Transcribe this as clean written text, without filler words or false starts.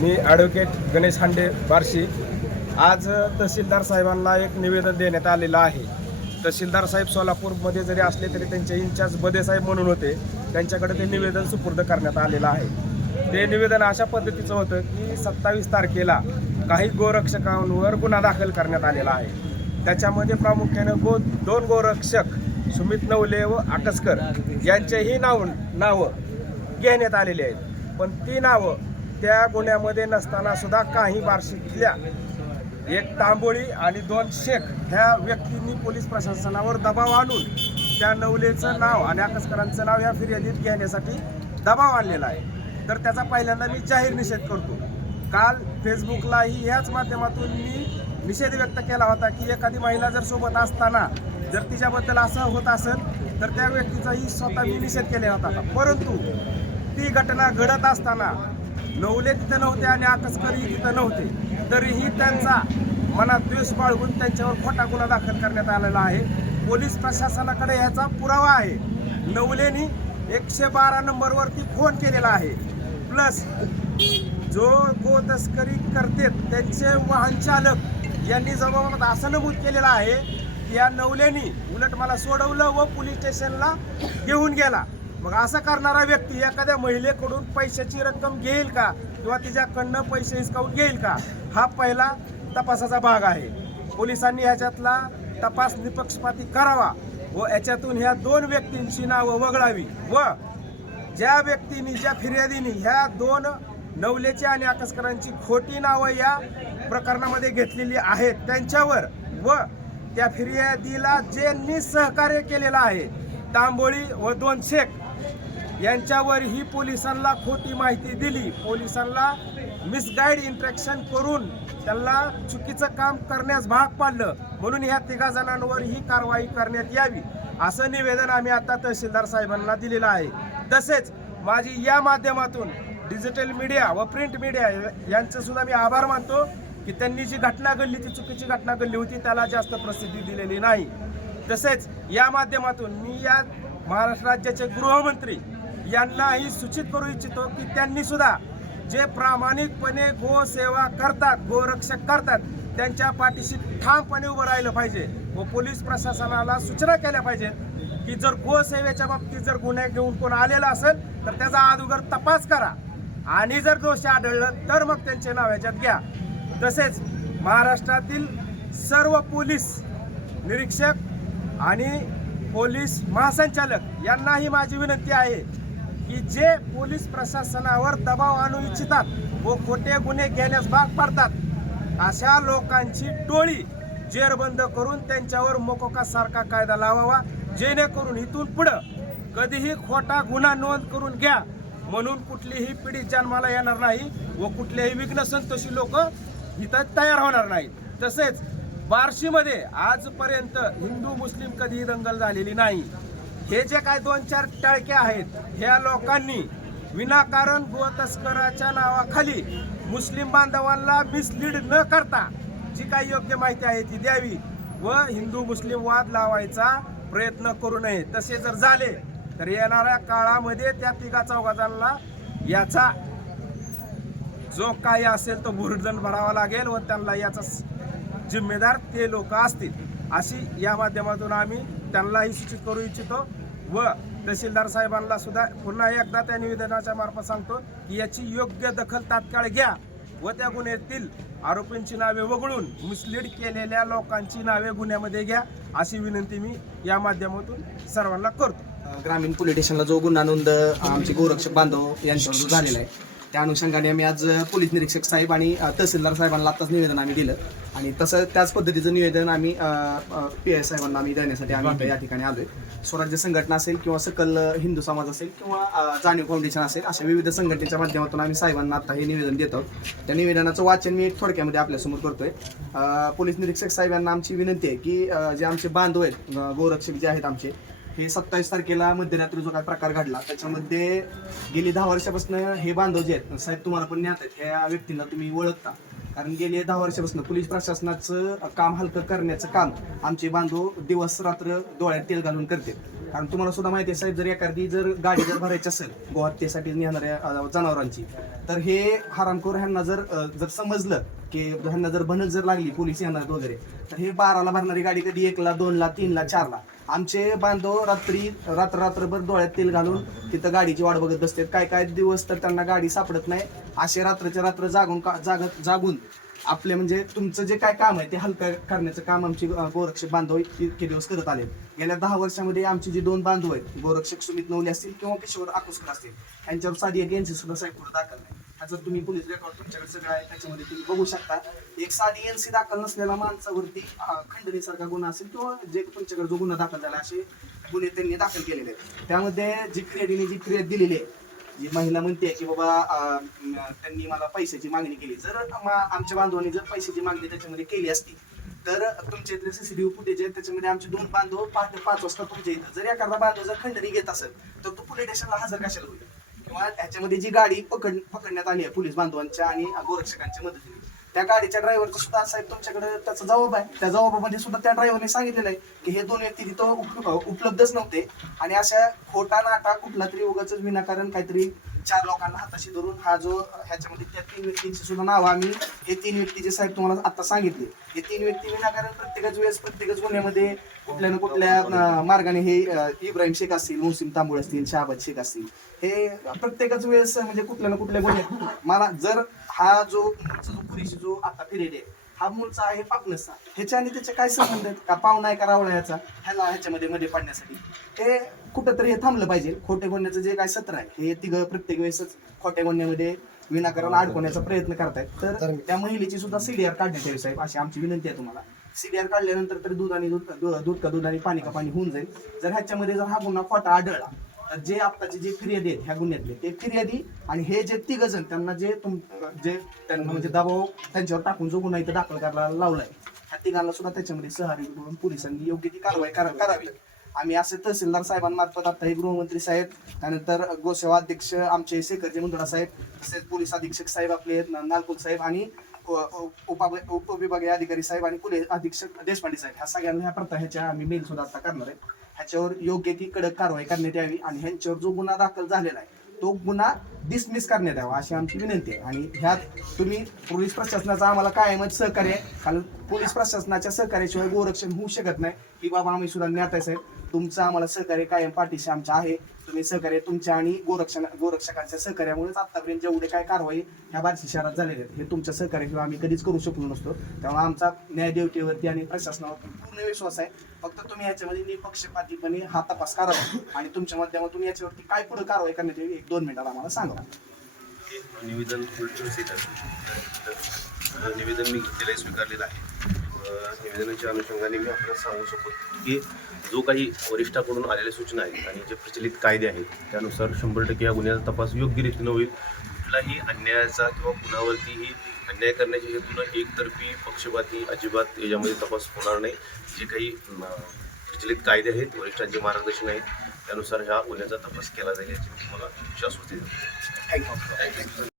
मी advocate Ganesh हांडे बार्शी। आज तहसीलदार साहेबांना एक निवेदन देण्यात आलेलं आहे। तहसीलदार साहेब सोलापूरमध्ये जरी असले तरी त्यांचे इंचार्ज बदे साहेब म्हणून होते, त्यांच्याकडे ते निवेदन सुपूर्द करण्यात आलेलं आहे। ते निवेदन अशा पद्धतीचं होतं की 27 तारखेला काही गोरक्षकांवर गुन्हा दाखल करण्यात आलेला आहे। त्याच्यामध्ये प्रामुख्याने दोन गोरक्षक सुमित नवले व आकसकर यांचेही नावं घेण्यात आलेली आहेत, पण ती नावं त्या गुन्ह्यामध्ये नसताना सुद्धा काही बार्शीतल्या एक तांबोळी आणि 2 शेख ह्या व्यक्तींनी पोलीस प्रशासनावर दबाव आणून त्या नवलेचं नाव आणि आकसकरांचं नाव ह्या फिर्यादीत घेण्यासाठी दबाव आणलेला आहे। तर त्याचा पहिल्यांदा मी जाहीर निषेध करतो। काल फेसबुकलाही ह्याच माध्यमातून मी निषेध व्यक्त केला होता की एखादी महिला जर सोबत असताना जर तिच्याबद्दल असं होत असेल तर त्या व्यक्तीचाही स्वतः मी निषेध केला होता। परंतु ती घटना घडत असताना नवले तिथं नव्हते आणि आकसकरही तिथं नव्हते, तरीही त्यांचा मनात द्वेष बाळगून त्यांच्यावर खोटा गुन्हा दाखल करण्यात आलेला आहे। पोलीस प्रशासनाकडे याचा पुरावा आहे। नवलेनी 112 नंबरवरती फोन केलेला आहे। प्लस जो गो तस्करी करतात त्यांचे वाहन चालक यांनी जबाबदार असं नमूद केलेलं आहे की या नवलेनी उलट मला सोडवलं व पोलीस स्टेशनला घेऊन गेला। मग असं करणारा व्यक्ती एखाद्या महिलेकडून पैशाची रक्कम घेईल का किंवा तिच्याकडनं पैसे हिसकावून घेईल का, हा पहिला तपासाचा भाग आहे। पोलिसांनी ह्याच्यातला तपास निपक्षपाती करावा व याच्यातून ह्या 2 व्यक्तींची नावं वगळावी व ज्या व्यक्तींनी ज्या फिर्यादीने ह्या 2 नवलेची आणि आकसकरांची खोटी नावं या प्रकरणामध्ये घेतलेली आहेत त्यांच्यावर व त्या फिर्यादीला ज्यांनी सहकार्य केलेलं आहे तांबोळी व 2 शेख यांच्यावर ही पोलिसांना खोटी माहिती दिली, पोलिसांना मिसगाईड इंट्रॅक्शन करून त्यांना चुकीचं काम करण्यास भाग पाडलं, म्हणून ह्या 3 जणांवर ही कारवाई करण्यात यावी असं निवेदन आम्ही आता तहसीलदार साहेबांना दिलेलं आहे। तसेच माझी या माध्यमातून डिजिटल मीडिया व प्रिंट मीडिया यांचं सुद्धा मी आभार मानतो की त्यांनी जी घटना घडली ती चुकीची घटना घडली होती, त्याला जास्त प्रसिद्धी दिलेली नाही। तसेच या माध्यमातून मी या महाराष्ट्र राज्याचे गृहमंत्री यांनाही सूचित करू इच्छितो की त्यांनी सुद्धा जे प्रामाणिकपणे गोसेवा करतात, गोरक्षक करतात, त्यांच्या पाठीशी ठामपणे उभं राहिलं पाहिजे व पोलीस प्रशासनाला सूचना केल्या पाहिजेत की जर गोसेवेच्या बाबतीत जर गुन्हे घेऊन कोण आलेला असेल तर त्याचा अगोदर तपास करा आणि जर दोष आढळलं तर मग त्यांचे नाव याच्यात घ्या। तसेच महाराष्ट्रातील सर्व पोलीस निरीक्षक आणि पोलीस महासंचालक यांनाही माझी विनंती आहे की जे पोलीस प्रशासनावर दबाव आणू इच्छितात व खोटे गुन्हे घेण्यास भाग पाडतात अशा लोकांची टोळी जेरबंद करून त्यांच्यावर मोकोकासारखा कायदा लावावा, जेणेकरून इथून पुढं कधीही खोटा गुन्हा नोंद करून घ्या म्हणून कुठलीही पिढी जन्माला येणार नाही व कुठलेही विघ्न संतोषी लोक इथं तयार होणार नाहीत। तसेच बार्शीमध्ये आजपर्यंत हिंदू मुस्लिम कधीही दंगल झालेली नाही। हे जे काय 2-4 टाळके आहेत ह्या लोकांनी विनाकारण गोतस्कराच्या नावाखाली मुस्लिम बांधवांना मिसलीड न करता जी काही योग्य माहिती आहे ती द्यावी व हिंदू मुस्लिम वाद लावायचा प्रयत्न करू नये। तसे जर झाले तर येणाऱ्या काळामध्ये त्या 3-4 जणांना याचा जो काही असेल तो भुर्दंड भरावा लागेल व त्यांना याचा जिम्मेदार ते लोक असतील अशी या माध्यमातून आम्ही त्यांनाही सूचित करू इच्छितो व तहसीलदार साहेबांना सुद्धा पुन्हा एकदा त्या निवेदनाच्या मार्फत सांगतो की याची योग्य दखल तात्काळ घ्या व त्या गुन्ह्यातील आरोपींची नावे वगळून मिसलीड केलेल्या लोकांची नावे गुन्ह्यामध्ये घ्या अशी विनंती मी या माध्यमातून सर्वांना करतो। ग्रामीण पोलीस स्टेशनला जो गुन्हा नोंद आमचे गोरक्षक बांधव यांच्यावर झालेला आहे त्या अनुषंगाने आम्ही आज पोलीस निरीक्षक साहेब आणि तहसीलदार साहेबांना आत्ताच निवेदन आम्ही दिलं आणि तसं त्याच पद्धतीचं निवेदन आम्ही PI साहेबांना आम्ही देण्यासाठी आम्ही या ठिकाणी आलोय। स्वराज्य संघटना असेल किंवा सकल हिंदू समाज असेल किंवा जाणीव फाउंडेशन असेल अशा विविध संघटनेच्या माध्यमातून आम्ही साहेबांना आता हे निवेदन देत आहोत। त्या निवेदनाचं वाचन मी एक थोडक्यामध्ये आपल्यासमोर करतोय। पोलीस निरीक्षक साहेबांना आमची विनंती आहे की जे आमचे बांधव आहेत गोरक्षक जे आहेत आमचे हे 27 तारखेला मध्यरात्री जो काही प्रकार घडला त्याच्यामध्ये गेली 10 वर्षापासून हे बांधव जे आहेत साहेब तुम्हाला पण ज्ञात आहेत, ह्या व्यक्तींना तुम्ही ओळखता कारण गेली 10 वर्षापासून पोलीस प्रशासनाचं काम हलकं करण्याचं काम आमचे बांधव दिवस रात्र डोळ्यात तेल घालून करते। कारण तुम्हाला सुद्धा माहिती आहे साहेब, जर एखादी गाडी भरायची असेल गोहत्येसाठी नेणाऱ्या जनावरांची, तर हे हरामखोर ह्यांना जर समजलं की ह्यांना जर भनक जर लागली पोलीस येणार वगैरे, तर हे 12ला भरणारी गाडी कधी 1ला 2ला 3ला 4ला आमचे बांधव रात्रभर डोळ्यात तेल घालून तिथं गाडीची वाट बघत बसतात. काय दिवस तर त्यांना गाडी सापडत नाही. असे रात्रच्या रात्र जागून आपले म्हणजे तुमचं जे काय काम आहे ते हलकं करण्याचं काम आमचे गोरक्षक बांधव इतके दिवस करत आले. गेल्या 10 वर्षामध्ये आमचे जे 2 बांधव आहेत, गोरक्षक सुमित नवले असतील किंवा किशोर आकुसकर असतील, यांच्यावर साधी एक एनसी सुद्धा साहेब पुढे दाखल नाही. जर तुम्ही पोलीस रेकॉर्ड तुमच्याकडे सगळं आहे त्याच्यामध्ये तुम्ही बघू शकता. एक साधी एनसी दाखल नसलेल्या माणसावरती खंडणीसारखा गुन्हा असेल किंवा जे तुमच्याकडे जो गुन्हा दाखल झाला असे गुन्हे त्यांनी दाखल केलेले आहेत. त्यामध्ये जी फिर्याद दिलेली आहे, जी महिला म्हणते की बाबा त्यांनी मला पैशाची मागणी केली, जर आमच्या बांधवांनी जर पैशाची मागणी त्याच्यामध्ये केली असती तर तुमच्या इथले सीसीटीव्ही फुटेज आहे त्याच्यामध्ये आमचे 2 बांधव पहाटे 5 वाजता तुमच्या इथं, जर एखादा बांधव जर खंडणी घेत असेल तर तो पोलीस स्टेशनला हजर कशाला होईल, किंवा त्याच्यामध्ये जी गाडी पकडण्यात आली आहे पोलीस बांधवांच्या आणि गोरक्षकांच्या मदतीने, त्या गाडीच्या ड्रायव्हरचा सुद्धा साहेब तुमच्याकडे त्याचा जबाब आहे. त्या जबाबामध्ये सुद्धा त्या ड्रायव्हरने सांगितलेलं आहे की हे 2 व्यक्ती तिथं उपलब्धच नव्हते आणि अशा खोटा नाटा कुठला तरी उगाच विनाकारण काहीतरी 4 लोकांना हाताशी धरून हा जो ह्याच्यामध्ये त्या 3 व्यक्तींची सुद्धा नाव आम्ही हे 3 व्यक्तीचे साहेब तुम्हाला आता सांगितले. हे 3 व्यक्ती विनाकारण प्रत्येकच गुन्ह्यामध्ये कुठल्या ना कुठल्या मार्गाने हे इब्राहिम शेख असतील, मोहसिन तांबुळ असतील, शहाबाद शेख असतील, हे प्रत्येकच वेळेस म्हणजे कुठल्या ना कुठल्या गुन्ह्यात मला जर हा जो पुरीशी जो आता पिरियड आहे हा मूळचा आहे पापनसचा, ह्याच्या आणि त्याचे काय संबंध आहेत का, पाहुणा आहे का रावळा ह्याचा, ह्याच्यामध्ये पडण्यासाठी हे कुठंतरी हे थांबलं पाहिजे. खोटे गुन्ह्याचं जे काय सत्र आहे हे तिघं प्रत्येक वेळेसच खोट्या गुन्ह्यामध्ये विनाकारण अडकवण्याचा प्रयत्न करतायत. तर त्या महिलेची सुद्धा CDR काढण्यात यावी साहेब, अशी आमची विनंती आहे तुम्हाला. CDR काढल्यानंतर तरी दूध आणि पाणी का पाणी होऊन जाईल. जर ह्याच्यामध्ये जर हा गुन्हा खोटा आढळला तर जे आत्ताचे जे फिर्यादी आहेत ह्या गुन्ह्यातले ते फिर्यादी आणि हे जे 3 जण त्यांना जे त्यांना म्हणजे दबाव त्यांच्यावर टाकून जो गुन्हा इथं दाखल करायला लावलाय, ह्या 3घांना सुद्धा त्याच्यामध्ये सहकार्य करून पोलिसांनी योग्य ती कारवाई करावी. आम्ही असे तहसीलदार साहेबांमार्फत आता हे गृहमंत्री साहेब, त्यानंतर गोसेवा अध्यक्ष आमचे शेखरजी मुंदडा साहेब, तसेच पोलीस अधीक्षक साहेब आपले नालपूर साहेब आणि उपविभागीय अधिकारी साहेब आणि पोलीस अधीक्षक देशपांडे साहेब, ह्या सगळ्यांना ह्याच्या आम्ही मेल सुद्धा आता करणार आहे. ह्याच्यावर योग्य ती कडक कारवाई करण्यात यावी आणि ह्यांच्यावर जो गुन्हा दाखल झालेला आहे तो गुन्हा डिसमिस करण्यात यावा अशी आमची विनंती आहे. आणि ह्यात तुम्ही पोलीस प्रशासनाचं आम्हाला कायमच सहकार्य आहे, कारण पोलीस प्रशासनाच्या सहकार्याशिवाय गोरक्षण होऊ शकत नाही. की बाबा आम्ही सुद्धा ज्ञात आहे साहेब, तुमचं आम्हाला सहकार्य कायम पाठीशी आमच्या आहे. तुम्ही सहकार्य तुमच्या आणि गोरक्षकांच्या सहकार्यामुळेच आतापर्यंत जेवढे काय कारवाई ह्या बार्शी शहरात झालेले आहेत हे तुमच्या सहकार्याशिवाय आम्ही कधीच करू शकलो नसतो. त्यामुळे आमचा न्यायदेवतेवरती आणि प्रशासनावरती पूर्ण विश्वास आहे. फक्त तुम्ही याच्यामध्ये निपक्षपातीपणे हा तपास करावा आणि तुमच्या माध्यमातून याच्यावरती काय पुढे कारवाई करण्यात येईल 1-2 मिनिटात आम्हाला सांगा. निवेदन निवेदन मी घेतलेलं आहे, स्वीकारलेलं आहे. निवेदनाच्या अनुषंगाने मी आपल्याला सांगू शकतो की जो काही वरिष्ठाकडून आलेल्या सूचना आहेत आणि जे प्रचलित कायदे आहेत त्यानुसार 100% या गुन्ह्याचा तपास योग्य रीतीनं होईल. कुठलाही अन्यायाचा किंवा कुणावरतीही अन्याय करण्याच्या हेतूनं एकतर्फी पक्षपाती अजिबात याच्यामध्ये तपास होणार नाही. जे काही प्रचलित कायदे आहेत, वरिष्ठांचे मार्गदर्शन आहेत त्यानुसार ह्या गुन्ह्याचा तपास केला जाईल याची तुम्हाला विश्वास होते. थँक्यू.